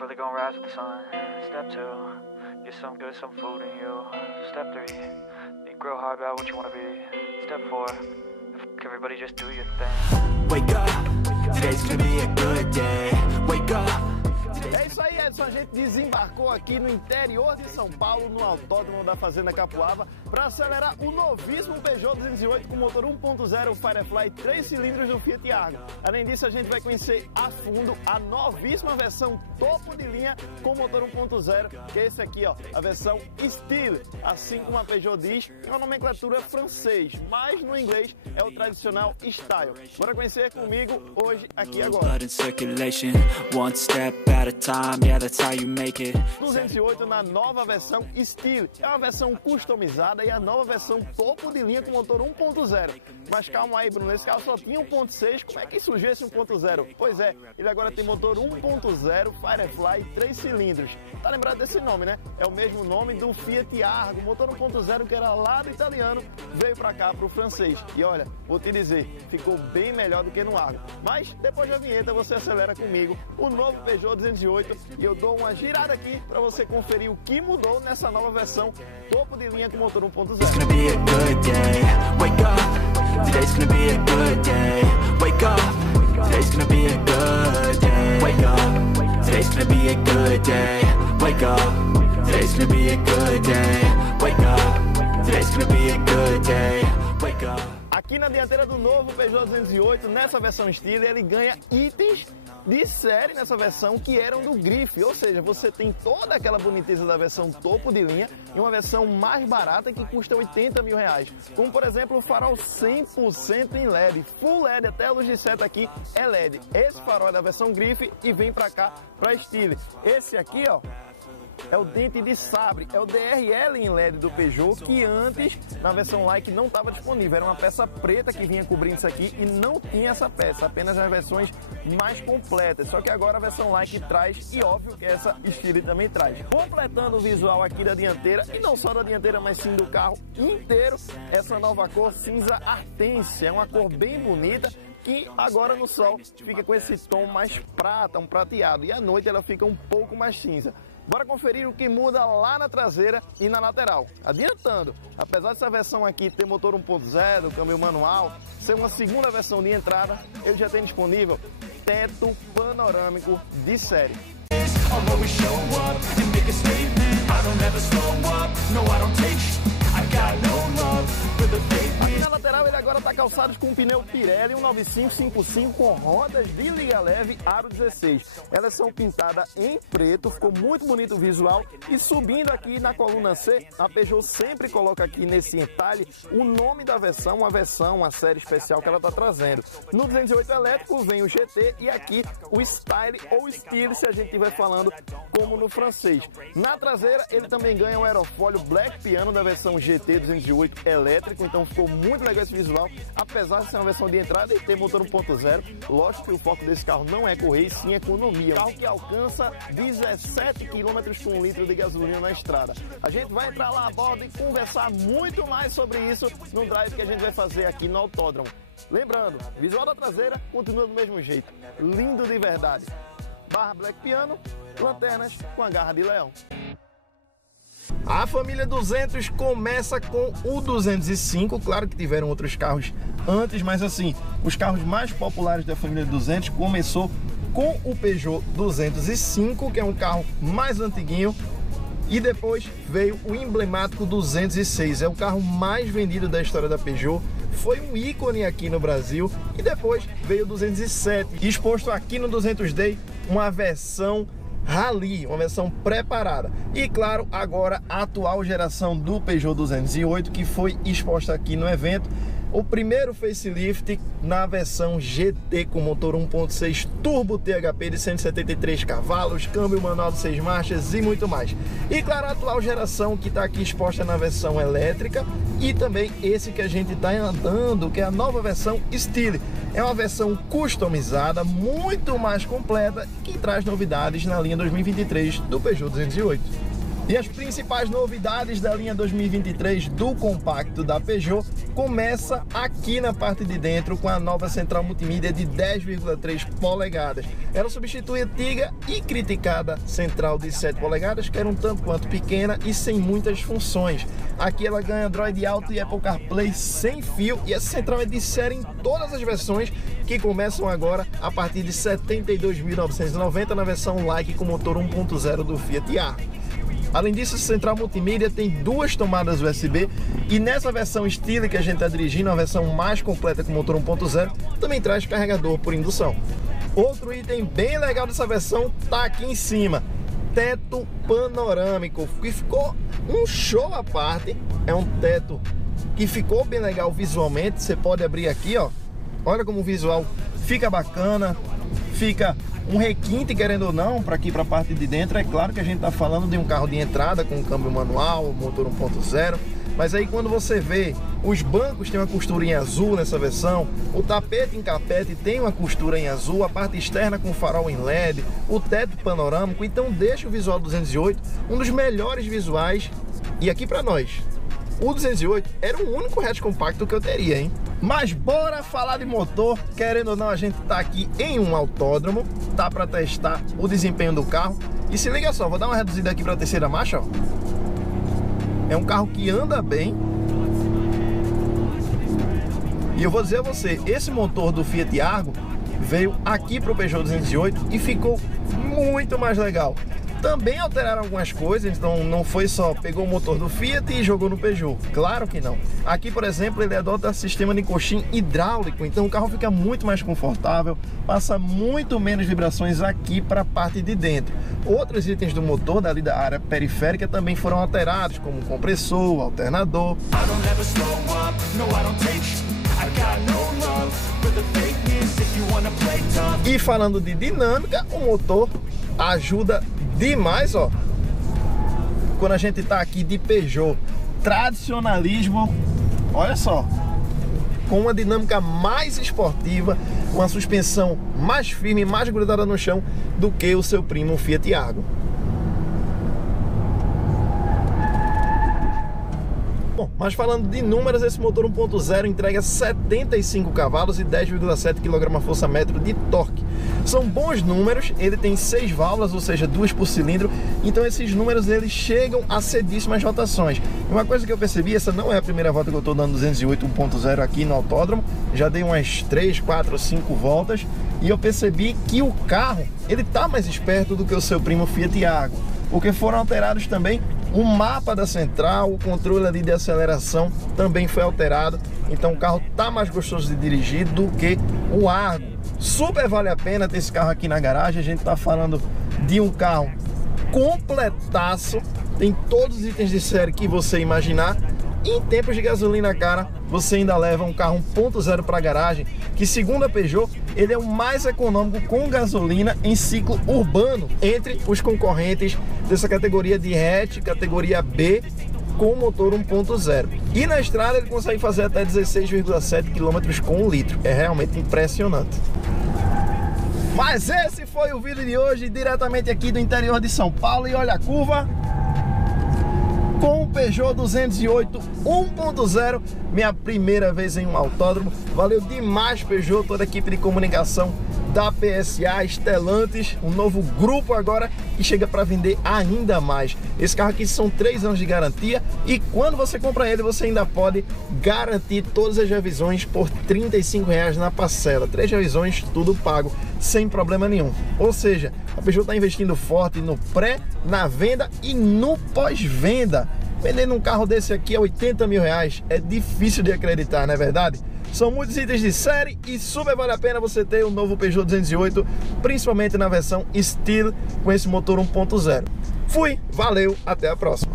Really gonna rise with the sun. Step 2, get some good, some food in you. Step 3, think real hard about what you wanna be. Step 4, everybody just do your thing. Wake up, today's gonna be a good day. Wake up. É isso aí, Edson. A gente desembarcou aqui no interior de São Paulo, no autódromo da Fazenda Capuava, para acelerar o novíssimo Peugeot 208 com motor 1.0 Firefly 3 cilindros do Fiat Argo. Além disso, a gente vai conhecer a fundo a novíssima versão topo de linha com motor 1.0, que é esse aqui, ó, a versão Style, assim como a Peugeot diz, é uma nomenclatura francês, mas no inglês é o tradicional Style. Bora conhecer comigo hoje, aqui agora. 208 na nova versão Style, é uma versão customizada e a nova versão topo de linha com motor 1.0. Mas calma aí, Bruno, esse carro só tinha 1.6, como é que surgiu esse 1.0? Pois é, ele agora tem motor 1.0 Firefly 3 cilindros. Tá lembrado desse nome, né? É o mesmo nome do Fiat Argo, motor 1.0 que era lá do italiano, veio pra cá pro francês. E olha, vou te dizer, ficou bem melhor do que no Argo. Mas depois da vinheta você acelera comigo o novo Peugeot 208 e eu dou uma girada aqui para você conferir o que mudou nessa nova versão topo de linha com motor 1.0. Aqui na dianteira do novo Peugeot 208, nessa versão Style, ele ganha itens de série nessa versão que eram do grife, ou seja, você tem toda aquela boniteza da versão topo de linha e uma versão mais barata que custa 80 mil reais, como por exemplo o farol 100% em LED, full LED, até a luz de seta aqui é LED. Esse farol é da versão grife e vem pra cá, pra Style. Esse aqui, ó, é o dente de sabre, é o DRL em LED do Peugeot, que antes, na versão Like, não estava disponível. Era uma peça preta que vinha cobrindo isso aqui e não tinha essa peça, apenas as versões mais completas. Só que agora a versão Like traz, e óbvio que essa Style também traz. Completando o visual aqui da dianteira, e não só da dianteira, mas sim do carro inteiro, essa nova cor cinza Artência. É uma cor bem bonita, que agora no sol fica com esse tom mais prata, um prateado, e à noite ela fica um pouco mais cinza. Bora conferir o que muda lá na traseira e na lateral. Adiantando, apesar dessa versão aqui ter motor 1.0, câmbio manual, ser uma segunda versão de entrada, ele já tem disponível teto panorâmico de série. Aqui na lateral ele agora está calçado com um pneu Pirelli 195/55 com rodas de liga leve aro 16. Elas são pintadas em preto, ficou muito bonito o visual. E subindo aqui na coluna C, a Peugeot sempre coloca aqui nesse entalhe o nome da versão, uma série especial que ela está trazendo. No 208 elétrico vem o GT e aqui o Style ou Style, se a gente estiver falando como no francês. Na traseira ele também ganha um aerofólio Black Piano da versão GT 208 elétrico, então ficou muito legal esse visual, apesar de ser uma versão de entrada e ter motor 1.0. Lógico que o foco desse carro não é correr, e sim economia. Um carro que alcança 17 km com 1 litro de gasolina na estrada. A gente vai entrar lá a bordo e conversar muito mais sobre isso no drive que a gente vai fazer aqui no autódromo. Lembrando, visual da traseira continua do mesmo jeito, lindo de verdade. Barra Black Piano, lanternas com a garra de leão. A família 200 começa com o 205, claro que tiveram outros carros antes, mas assim, os carros mais populares da família 200 começou com o Peugeot 205, que é um carro mais antiguinho, e depois veio o emblemático 206, é o carro mais vendido da história da Peugeot, foi um ícone aqui no Brasil, e depois veio o 207, exposto aqui no 200 Day, uma versão Rally, uma versão preparada. E claro, agora a atual geração do Peugeot 208 que foi exposta aqui no evento. O primeiro facelift na versão GT com motor 1.6 turbo THP de 173 cavalos, câmbio manual de 6 marchas e muito mais. E claro, a atual geração que está aqui exposta na versão elétrica e também esse que a gente está andando, que é a nova versão Style. É uma versão customizada, muito mais completa, que traz novidades na linha 2023 do Peugeot 208. E as principais novidades da linha 2023 do compacto da Peugeot começa aqui na parte de dentro com a nova central multimídia de 10,3 polegadas. Ela substitui a antiga e criticada central de 7 polegadas, que era um tanto quanto pequena e sem muitas funções. Aqui ela ganha Android Auto e Apple CarPlay sem fio, e essa central é de série em todas as versões, que começam agora a partir de R$ 72.990 na versão Like com motor 1.0 do Fiat Argo. Além disso, a central multimídia tem duas tomadas USB e nessa versão Style que a gente está dirigindo, a versão mais completa com motor 1.0, também traz carregador por indução. Outro item bem legal dessa versão está aqui em cima, teto panorâmico, que ficou um show à parte. É um teto que ficou bem legal visualmente, você pode abrir aqui, ó, olha como o visual fica bacana, fica um requinte, querendo ou não, para aqui para a parte de dentro. É claro que a gente está falando de um carro de entrada com câmbio manual, motor 1.0, mas aí quando você vê, os bancos tem uma costura em azul nessa versão, o tapete em carpete tem uma costura em azul, a parte externa com farol em LED, o teto panorâmico, então deixa o visual 208 um dos melhores visuais. E aqui para nós, o 208 era o único hatch compacto que eu teria, hein? Mas bora falar de motor. Querendo ou não, a gente tá aqui em um autódromo, tá para testar o desempenho do carro. E se liga só, vou dar uma reduzida aqui para a terceira marcha, ó. É um carro que anda bem. E eu vou dizer a você, esse motor do Fiat Argo veio aqui pro Peugeot 208 e ficou muito mais legal. Também alteraram algumas coisas, então não foi só pegou o motor do Fiat e jogou no Peugeot, claro que não. Aqui, por exemplo, ele adota sistema de coxim hidráulico, então o carro fica muito mais confortável, passa muito menos vibrações aqui para a parte de dentro. Outros itens do motor, dali da área periférica, também foram alterados, como o compressor, o alternador. E falando de dinâmica, o motor ajuda demais, ó. Quando a gente tá aqui de Peugeot, tradicionalismo, olha só, com uma dinâmica mais esportiva, uma suspensão mais firme, mais grudada no chão do que o seu primo Fiat Argo. Bom, mas falando de números, esse motor 1.0 entrega 75 cavalos e 10,7 kgfm de torque. São bons números, ele tem 6 válvulas, ou seja, 2 por cilindro, então esses números eles chegam a cedíssimas rotações. Uma coisa que eu percebi, essa não é a primeira volta que eu estou dando 208 1.0 aqui no autódromo, já dei umas 3, 4, 5 voltas e eu percebi que o carro ele tá mais esperto do que o seu primo Fiat Argo, porque foram alterados também o mapa da central, o controle ali de aceleração também foi alterado, então o carro tá mais gostoso de dirigir do que o Argo. Super vale a pena ter esse carro aqui na garagem. A gente tá falando de um carro completaço, tem todos os itens de série que você imaginar. E em tempos de gasolina cara, você ainda leva um carro 1.0 para a garagem, que segundo a Peugeot, ele é o mais econômico com gasolina em ciclo urbano entre os concorrentes dessa categoria de hatch, categoria B, com motor 1.0. E na estrada ele consegue fazer até 16,7 km com 1 litro. É realmente impressionante. Mas esse foi o vídeo de hoje, diretamente aqui do interior de São Paulo. E olha a curva com o Peugeot 208 1.0, minha primeira vez em um autódromo. Valeu demais, Peugeot, toda a equipe de comunicação da PSA, Stellantis, um novo grupo agora que chega para vender ainda mais. Esse carro aqui são 3 anos de garantia e quando você compra ele, você ainda pode garantir todas as revisões por R$ 35 na parcela. 3 revisões, tudo pago, sem problema nenhum. Ou seja, a Peugeot está investindo forte no pré, na venda e no pós-venda. Vendendo um carro desse aqui a 80 mil reais é difícil de acreditar, não é verdade? São muitos itens de série e super vale a pena você ter o novo Peugeot 208, principalmente na versão Style com esse motor 1.0. Fui, valeu, até a próxima.